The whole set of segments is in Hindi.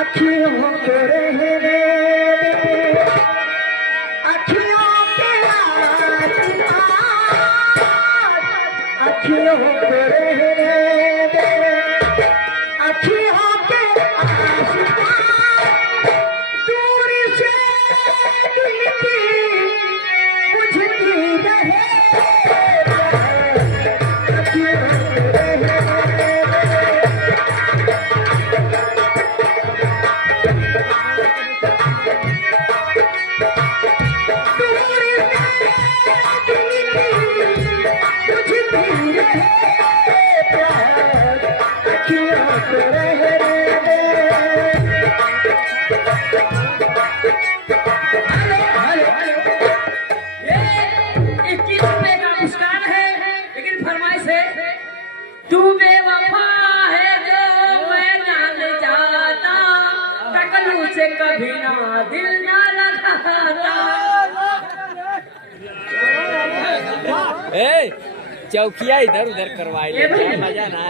अखियों को रहने दे, अखियों के आसपास, अखियों को रहने दे, अखियों के आसपास, दूर से दिल की बुझती रहे, अखियों को रहने दे। कभी ना दिल ना लगाता। चौकिया इधर उधर करवाई मजा ना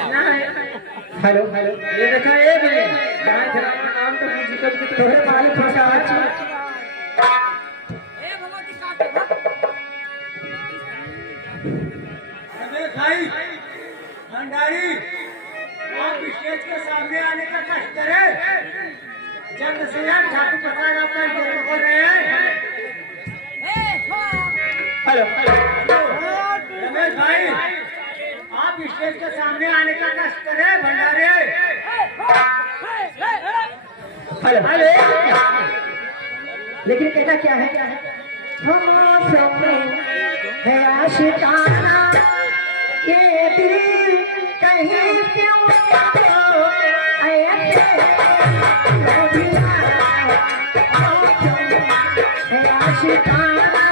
हेलो हेलो ये देखा ये भाई जहाँ जरा नाम तो मुझे कभी तोहरे मालिक फंसा आज भगवती काटे रमेश भाई भंडारी आप स्टेज के सामने आने का कष्ट करें। जल्द से जल्द ठाकुर प्रसाद आपका इंतजार कर रहे हैं। हेलो रमेश भाई आप स्टेज के सामने आने का कष्ट करें भंडारे। हेलो हेलो लेकिन कहना क्या है हम है आशिकाना ये दिल कहीं क्यों ऐसे है आशिकाना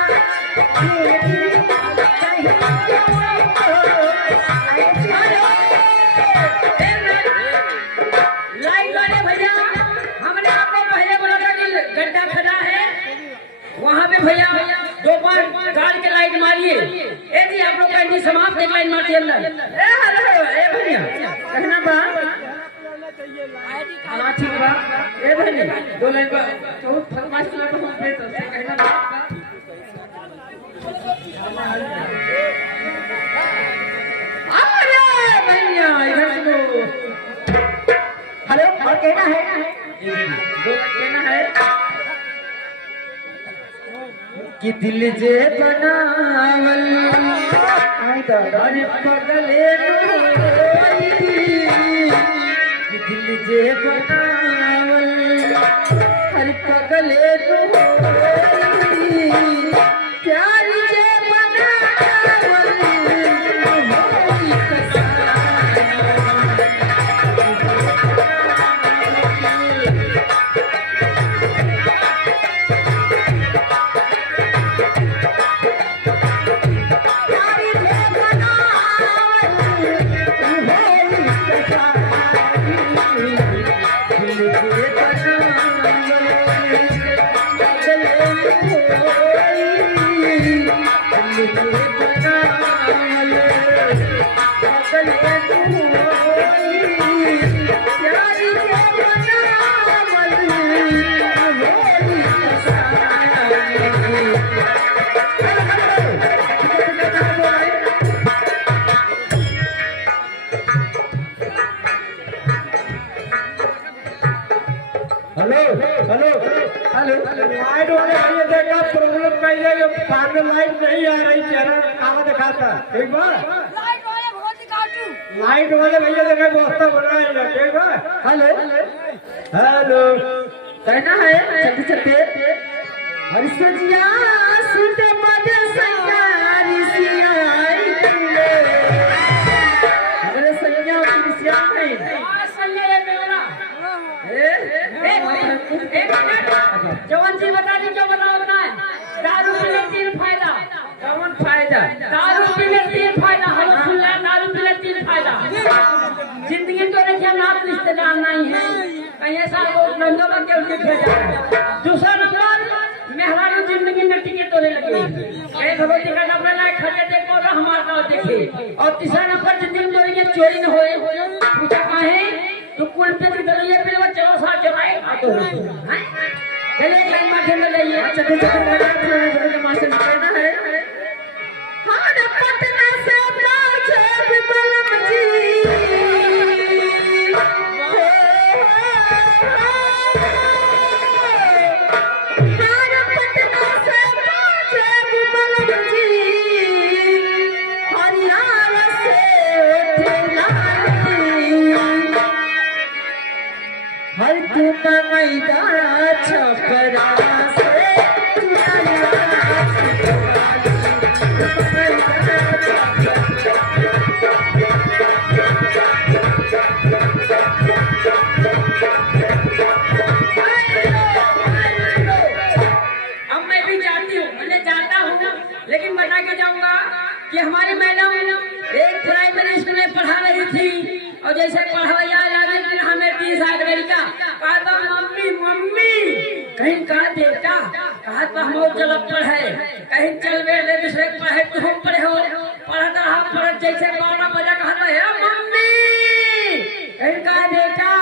ये दिल कहीं क्यों लाइन वाले भैया हमने आपको पहले बोला था कि गड्ढा खड़ा है वहाँ पे भैया दो बार गाड़ के लाइट मारिए। ए जी आप लोग का इंडी समाप्त एक लाइन मारिए अंदर। ए हेलो ए भैया कहना बा हाँ ठीक बा ए भैया दो लाइन बा तो फरमाइश ना तो हम पे तो कहना बा अरे भैया इधर सुनो। हेलो और कहना है दो कहना है कि दिल जे बनावल अरे पगले रोई, कि दिल जे बनावल अरे पगले रोई, प्यार जे बनावल होई हेलो हेलो हेलो लाइट वाले आइए देखा प्रॉब्लम नहीं है ये सामने लाइट नहीं आ रही चेहरा कहाँ दिखाता ठीक बा लाइट वाले भैया देखा व्यवस्था बनाएगा ठीक बा। हेलो हेलो कहना है चलते चलते हरि सजिया सुत मजे संगारी सियाई किले हमारे सैया की सिया नहीं जवान जी बता दी क्या बताओ बताए। दारू पीने तीन फायदा। कौन फायदा दारू पीने तीन फायदा हम सुन ले। दारू पीने तीन फायदा जिंदगी तो देखिए नाम रिश्तेदार नहीं है कहीं ऐसा लोग नंदो में क्यों लिखे जाए। दूसरा नंबर मेहरारू जिंदगी में टिके तोड़े लगे भगवती का नंबर लाए खड़े देखो और हमारा गाँव देखे। और तीसरा नंबर जिंदगी में चोरी न होए पूछा कहा है तो कुल पे चलो साथ चलाए मीठे में जाइए। चलते चलते मास्टर कहना है हमारे पटना से पहुंचे विमलम जी हमारे पटना से पहुंचे विमलम जी हरियाणा से ठेलानी हर तुम मैदान छपरा से अब मैं भी जाती हूँ, मैं जाता हूँ, लेकिन बता के जाऊंगा कि हमारी मैडम एक प्राइमरी स्कूल में पढ़ा रही थी और जैसे पढ़ाया जा रही थी हमें 30 आ लड़का कहा मम्मी मम्मी कहीं कहा बेटा कहा तो हम और चल पढ़े कहीं चल गए दूसरे पढ़े तुम पढ़े हो पढ़ता रहा पढ़ जैसे 12 बजे कहा है मम्मी कहीं कहा बेटा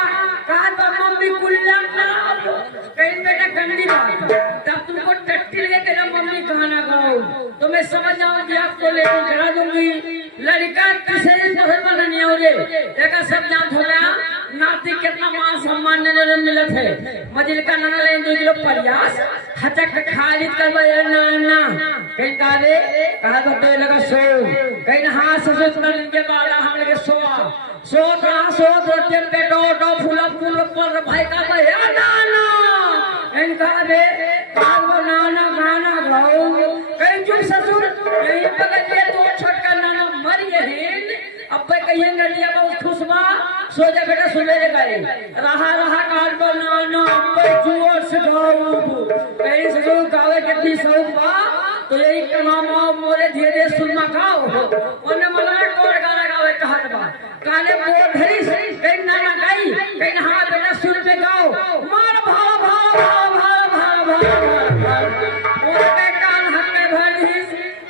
कहा तो मम्मी कुल्ला कहीं बेटा गंदी बात तब तुमको टट्टी लगे तेरा मम्मी गाना गाओ तो मैं समझ जाऊंगी आपको लेकर करा दूंगी लड़का किसे पढ़े वाला नहीं हो रे देखा सब जान हो गया नाती कितना मान सम्मान ने मिलत है मजिल का नाना ले 2 किलो प्रयास हटक खाली करवा नाना कहीं कहा रे कहा तो दे लगा सो कहीं हां ससुर करने के बाद हम लगे सो कहा सो तो बेटो डो फूला फूल पर भाई का है नाना कहीं कहा रे कहा वो नाना गाना गाओ कहीं जो ससुर यहीं बगल में तो छोटका नाना मर गए अब कहीं नदिया बहुत खुशबा सो जा बेटा सुबह गए रहा काल को नाना जुओ सिखाओ कहीं ससुर गावे कितनी सौबा तो यही कमामा मोरे धीरे धीरे सुनमा खाओ उन्हें मला कोर गाना गावे कहा बा काले बोल धरी कहीं नाना गाई कहीं हाँ बेटा सुन पे गाओ मार भाव भाव भाव भाव भाव भाव उनके कान हम में भरी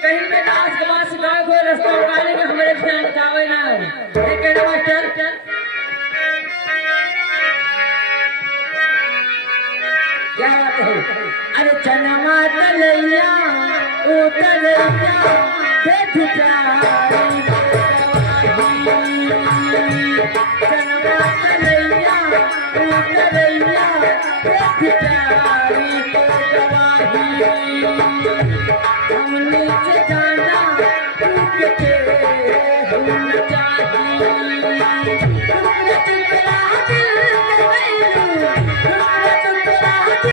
कहीं पे नाच गवास गाओ कोई रास्ता गाने के हमारे ध्यान गावे ना लेकिन मास्टर क्या बात है अरे चनमा तलैया उतलैया देख प्यारी चनमा तलैया उतलैया देख प्यारी को गवाही हम नीचे जाना टूट के हम चाही टुकड़ा दिल में गईलू